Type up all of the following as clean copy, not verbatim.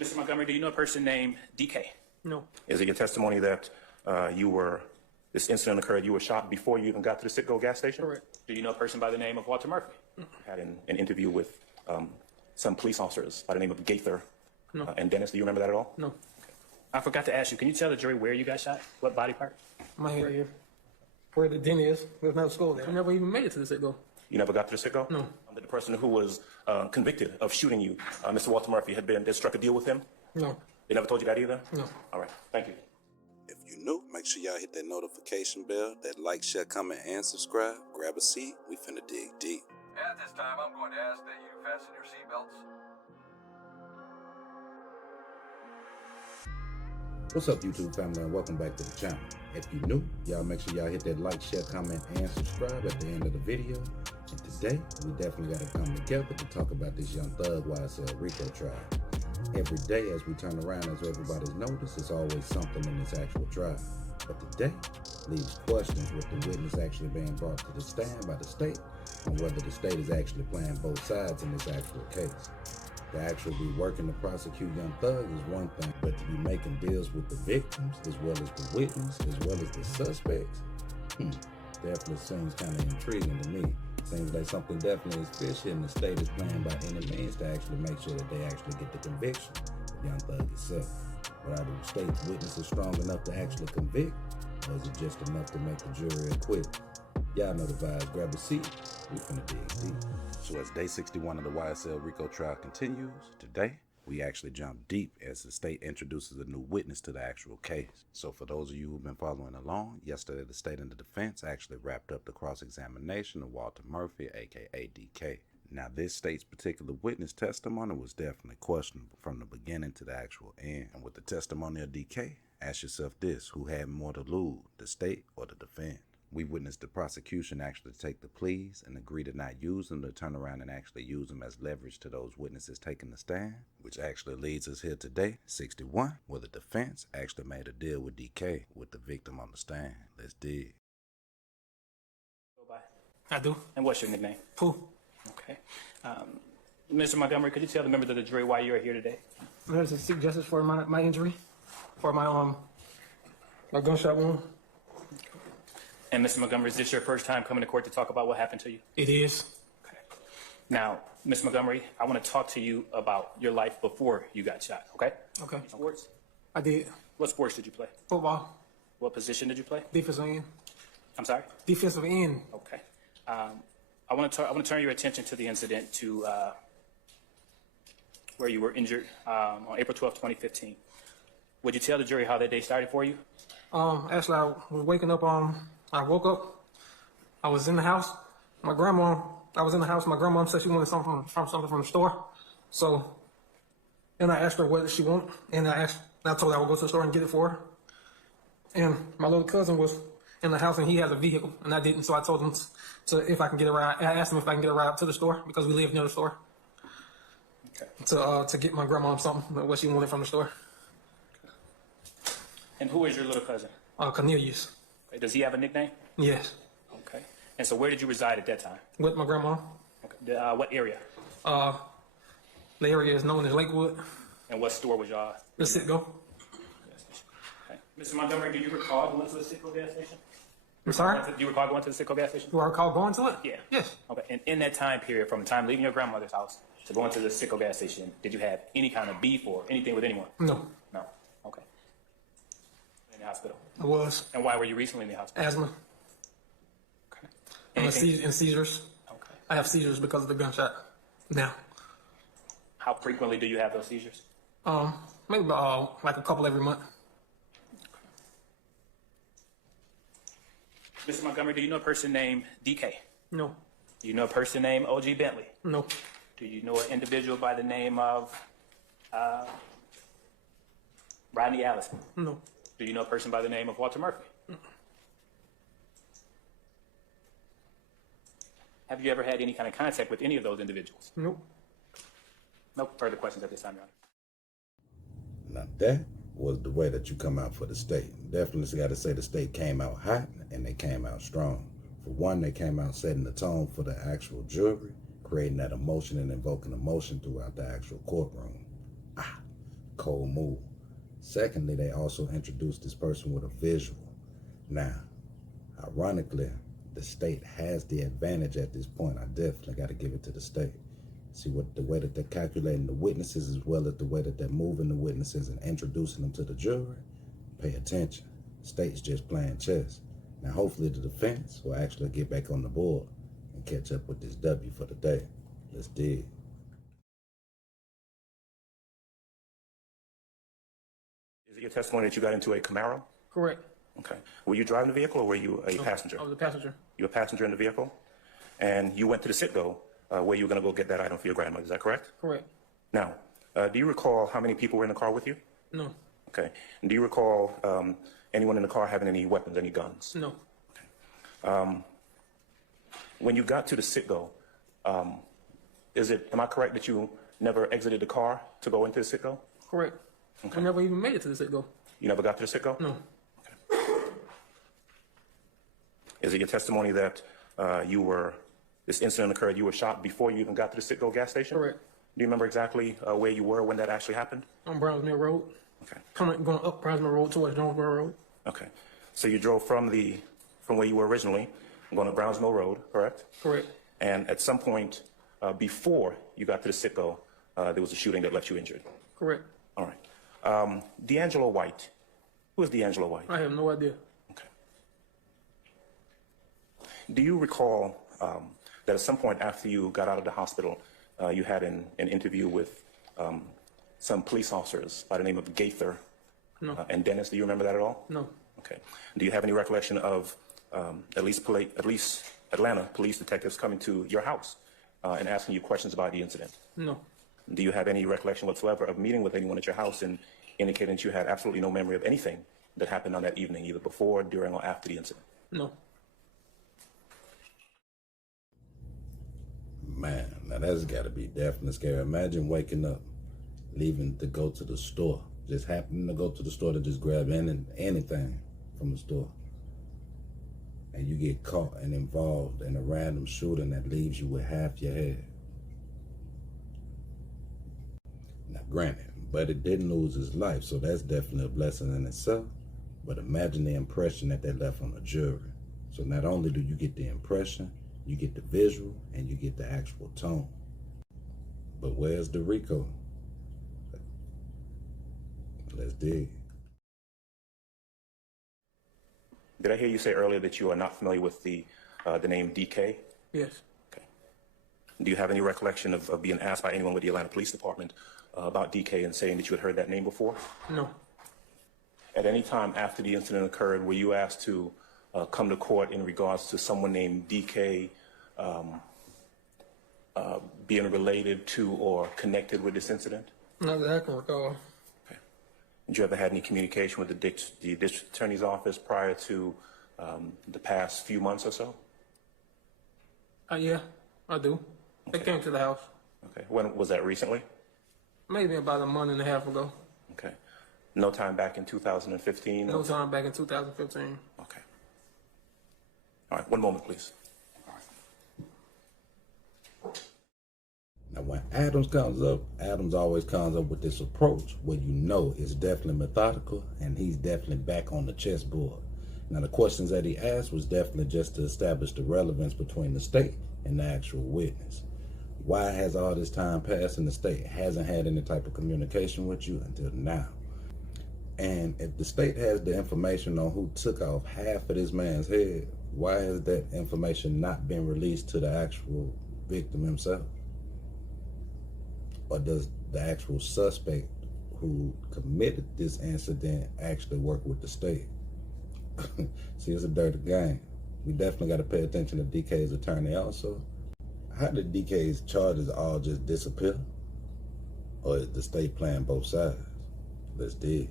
Mr. Montgomery, do you know a person named DK? No. Is it your testimony that this incident occurred, you were shot before you even got to the Citgo gas station? Correct. Do you know a person by the name of Walter Murphy? Had an interview with some police officers by the name of Gaither No. and Dennis. Do you remember that at all? No. I forgot to ask you, can you tell the jury where you got shot? What body part? My head here. Where the den is. There's no school there. I never even made it to the Citgo. You never got to the Citgo? No. The person who was convicted of shooting you, Mr. Walter Murphy, they struck a deal with him? No. They never told you that either? No. All right. Thank you. If you're new, make sure y'all hit that notification bell, that like, share, comment, and subscribe. Grab a seat. We finna dig deep. At this time, I'm going to ask that you fasten your seatbelts. What's up, YouTube family, and welcome back to the channel. If you're new, y'all make sure y'all hit that like, share, comment, and subscribe at the end of the video. And today, we definitely got to come together to talk about this Young Thug Rico Trial. Every day as we turn around, as everybody's noticed, it's always something in this actual trial. But today leaves questions with the witness actually being brought to the stand by the state on whether the state is actually playing both sides in this actual case. To actually be working to prosecute Young Thug is one thing, but to be making deals with the victims, as well as the witness, as well as the suspects, definitely seems kind of intriguing to me. Seems like something definitely is fishy, and the state is playing by any means to actually make sure that they actually get the conviction of Young Thug itself. But are the state's witnesses strong enough to actually convict, or is it just enough to make the jury acquit? Y'all know the vibes. Grab a seat. We finna dig deep. So as day 61 of the YSL Rico trial continues, today we actually jump deep as the state introduces a new witness to the actual case. So for those of you who've been following along, yesterday the state and the defense actually wrapped up the cross-examination of Walter Murphy, aka DK. Now this state's particular witness testimony was definitely questionable from the beginning to the actual end. And with the testimony of DK, ask yourself this: who had more to lose, the state or the defense? We witnessed the prosecution actually take the pleas and agree to not use them, to turn around and actually use them as leverage to those witnesses taking the stand, which actually leads us here today, 61, where the defense actually made a deal with DK with the victim on the stand. Let's dig. Go by. I do. And what's your nickname? Pooh. Okay. Mr. Montgomery, could you tell the members of the jury why you are here today? There's to seek justice for my injury, for my gunshot wound. And Mr. Montgomery, is this your first time coming to court to talk about what happened to you? It is. Okay. Now, Ms. Montgomery, I want to talk to you about your life before you got shot, okay? Okay. Sports? I did. What sports did you play? Football. What position did you play? Defensive end. I'm sorry? Defensive end. Okay. I want to turn your attention to the incident where you were injured on April 12, 2015. Would you tell the jury how that day started for you? Actually, I was waking up, I woke up, I was in the house, I was in the house, my grandma said she wanted something from the store. So, and I asked her what she wanted, and I told her I would go to the store and get it for her. And my little cousin was in the house and he has a vehicle, and I didn't, so I told him if I can get a ride. I asked him if I can get a ride to the store because we live near the store. Okay. To get my grandma something, what she wanted from the store. And who is your little cousin? Cornelius. Does he have a nickname? Yes. Okay. And so where did you reside at that time? With my grandma. Okay. What area? The area is known as Lakewood. And what store was y'all? The Citgo. Okay. Mr. Montgomery, do you recall going to the Citgo gas station? I'm sorry? Do you recall going to the Citgo gas station? Do I recall going to it? Yeah. Yes. Okay. And in that time period, from the time leaving your grandmother's house to going to the Citgo gas station, did you have any kind of beef or anything with anyone? No. No. Okay. In the hospital? I was. And why were you recently in the hospital? Asthma. Okay. And seizures. Okay. I have seizures because of the gunshot. Now. How frequently do you have those seizures? Maybe about like a couple every month. Mr. Montgomery, do you know a person named DK? No. Do you know a person named OG Bentley? No. Do you know an individual by the name of Rodney Allison? No. Do you know a person by the name of Walter Murphy? No. Have you ever had any kind of contact with any of those individuals? Nope. No further questions at this time, Your Honor. Now that was the way that you come out for the state. Definitely got to say the state came out hot and they came out strong. For one, they came out setting the tone for the actual jury, creating that emotion and invoking emotion throughout the actual courtroom. cold move. Secondly, they also introduced this person with a visual. Now, ironically, the state has the advantage at this point. I definitely got to give it to the state. See what the way that they're calculating the witnesses as well as the way that they're moving the witnesses and introducing them to the jury. Pay attention. The state's just playing chess. Now, hopefully the defense will actually get back on the board and catch up with this W for the day. Let's dig. Is it your testimony that you got into a Camaro? Correct. Okay. Were you driving the vehicle or were you a passenger? I was a passenger. You were a passenger in the vehicle? And you went to the sit-go where you were going to go get that item for your grandmother. Is that correct? Correct. Now, do you recall how many people were in the car with you? No. Okay. And do you recall anyone in the car having any weapons, any guns? No. When you got to the sit-go, am I correct that you never exited the car to go into the sit-go? Correct. I never even made it to the sit-go. You never got to the sit-go? No. Is it your testimony that this incident occurred, you were shot before you even got to the sit-go gas station? Correct. Do you remember exactly where you were when that actually happened? On Browns Mill Road. Okay. Going up Browns Mill Road towards Jonesboro Road. Okay. So you drove from where you were originally, going to Browns Mill Road, correct? Correct. And at some point before you got to the sit-go, there was a shooting that left you injured. Correct. All right. D'Angelo White. Who is D'Angelo White? I have no idea. Okay. Do you recall that at some point after you got out of the hospital, you had an interview with some police officers by the name of Gaither and Dennis? Do you remember that at all? No. Okay. Do you have any recollection of at least Atlanta police detectives coming to your house and asking you questions about the incident? No. Do you have any recollection whatsoever of meeting with anyone at your house and indicating that you had absolutely no memory of anything that happened on that evening, either before, during, or after the incident? No. Man, now that's got to be definitely scary. Imagine waking up, leaving to go to the store, just happening to go to the store to just grab anything from the store, and you get caught and involved in a random shooting that leaves you with half your head. Now, granted, but it didn't lose his life, so that's definitely a blessing in itself. But imagine the impression that they left on the jury. So not only do you get the impression, you get the visual, and you get the actual tone. But where's the Rico? Let's dig. Did I hear you say earlier that you are not familiar with the name DK? Yes. Okay. Do you have any recollection of being asked by anyone with the Atlanta Police Department about DK and saying that you had heard that name before? No. At any time after the incident occurred, were you asked to come to court in regards to someone named DK being related to or connected with this incident? Not that I can recall. Okay. Did you ever had any communication with the district attorney's office prior to the past few months or so? Yeah, I do. They came to the house. Okay. When was that, recently? Maybe about a month and a half ago. Okay. No time back in 2015? No time back in 2015. Okay. All right, one moment, please. Now, when Adams comes up, Adams always comes up with this approach where you know it's definitely methodical and he's definitely back on the chessboard. Now, the questions that he asked was definitely just to establish the relevance between the state and the actual witness. Why has all this time passed and the state hasn't had any type of communication with you until now? And if the state has the information on who took off half of this man's head, why has that information not been released to the actual victim himself? Or does the actual suspect who committed this incident actually work with the state? See, it's a dirty game. We definitely got to pay attention to DK's attorney also. How did DK's charges all just disappear? Or is the state playing both sides? Let's dig.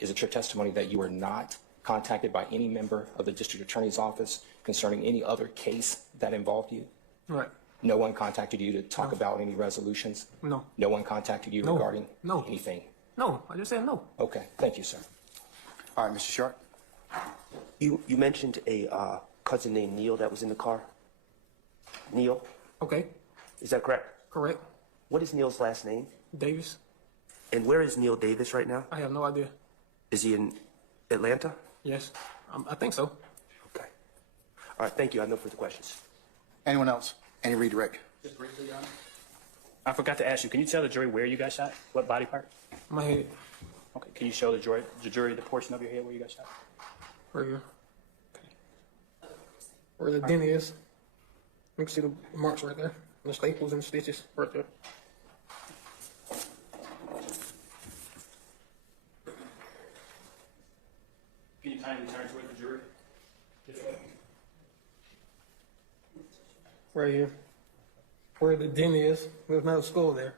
Is it your testimony that you were not contacted by any member of the district attorney's office concerning any other case that involved you? Right. No one contacted you to talk about any resolutions? No. No one contacted you No. regarding No. anything? No, I just said no. Okay, thank you, sir. All right, Mr. Sharp. You mentioned a cousin named Neil that was in the car. Neil, Okay, is that correct? correct. What is Neil's last name? Davis. And where is Neil Davis right now? I have no idea. Is he in Atlanta? Yes, I think so. Okay. All right, thank you. I have no further questions. Anyone else? Any redirect? I forgot to ask you, can you tell the jury where you got shot? What body part? My head, Okay, can you show the jury the portion of your head where you got shot? right here. Where the dent is. You can see the marks right there. The staples and stitches right there. Can you kindly turn toward the jury? Right here. Where the dent is. There's not a skull there.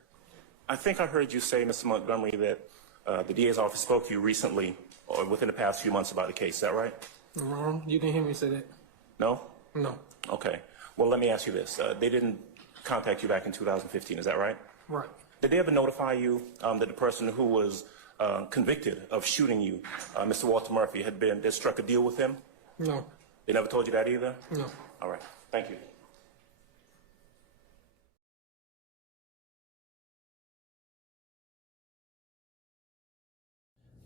I think I heard you say, Mr. Montgomery, that the DA's office spoke to you recently or within the past few months about the case. Is that right? Wrong. You didn't hear me say that. No? No. Okay. Well, let me ask you this. They didn't contact you back in 2015. Is that right? Right. Did they ever notify you that the person who was convicted of shooting you, Mr. Walter Murphy, had struck a deal with him? No. They never told you that either? No. All right. Thank you.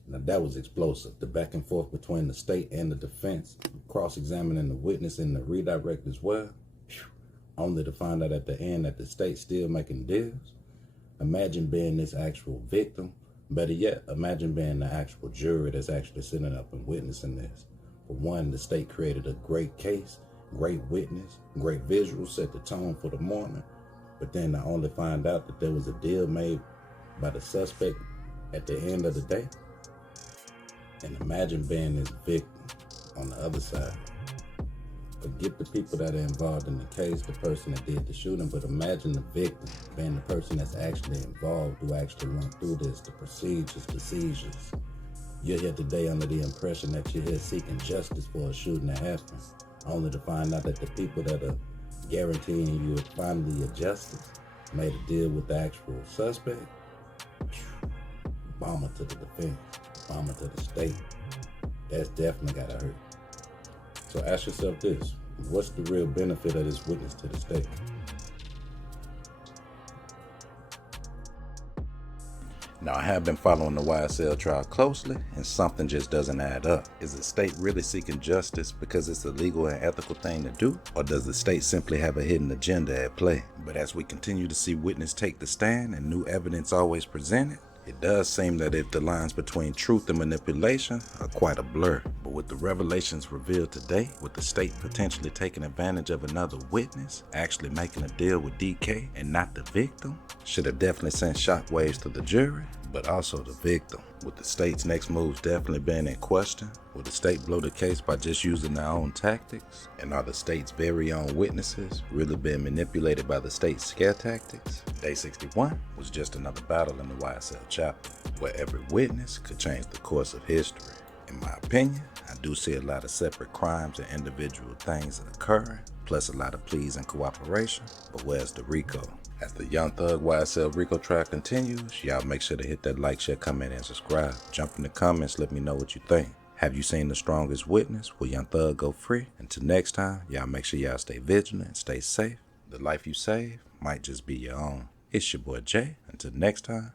Now that was explosive. The back and forth between the state and the defense, cross-examining the witness and the redirect as well. Phew. Only to find out at the end that the state's still making deals. Imagine being this actual victim. Better yet, imagine being the actual jury that's actually sitting up and witnessing this. For one, the state created a great case, great witness, great visuals, set the tone for the morning. But then to only find out that there was a deal made by the suspect at the end of the day. And imagine being this victim on the other side. Forget the people that are involved in the case, the person that did the shooting, but imagine the victim being the person that's actually involved, who actually went through this, the procedures, the seizures. You're here today under the impression that you're here seeking justice for a shooting that happened, only to find out that the people that are guaranteeing you finally your justice made a deal with the actual suspect. Bomber to the defense. Bomber to the state. That's definitely gotta hurt. So ask yourself this, what's the real benefit of this witness to the state? Now, I have been following the YSL trial closely, and something just doesn't add up. Is the state really seeking justice because it's a legal and ethical thing to do? Or does the state simply have a hidden agenda at play? But as we continue to see witnesses take the stand and new evidence always presented, it does seem that if the lines between truth and manipulation are quite a blur. But with the revelations revealed today, with the state potentially taking advantage of another witness, actually making a deal with DK and not the victim, should have definitely sent shockwaves to the jury, but also the victim. With the state's next moves definitely being in question, will the state blow the case by just using their own tactics? And are the state's very own witnesses really being manipulated by the state's scare tactics? Day 61 was just another battle in the YSL chapter, where every witness could change the course of history. In my opinion, I do see a lot of separate crimes and individual things that occurring, plus a lot of pleas and cooperation, but where's the Rico? As the Young Thug YSL Rico Trial continues, y'all make sure to hit that like, share, comment, and subscribe. Jump in the comments, let me know what you think. Have you seen The Strongest Witness? Will Young Thug go free? Until next time, y'all make sure y'all stay vigilant and stay safe. The life you save might just be your own. It's your boy Jay. Until next time,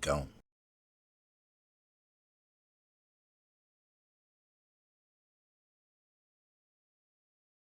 gone.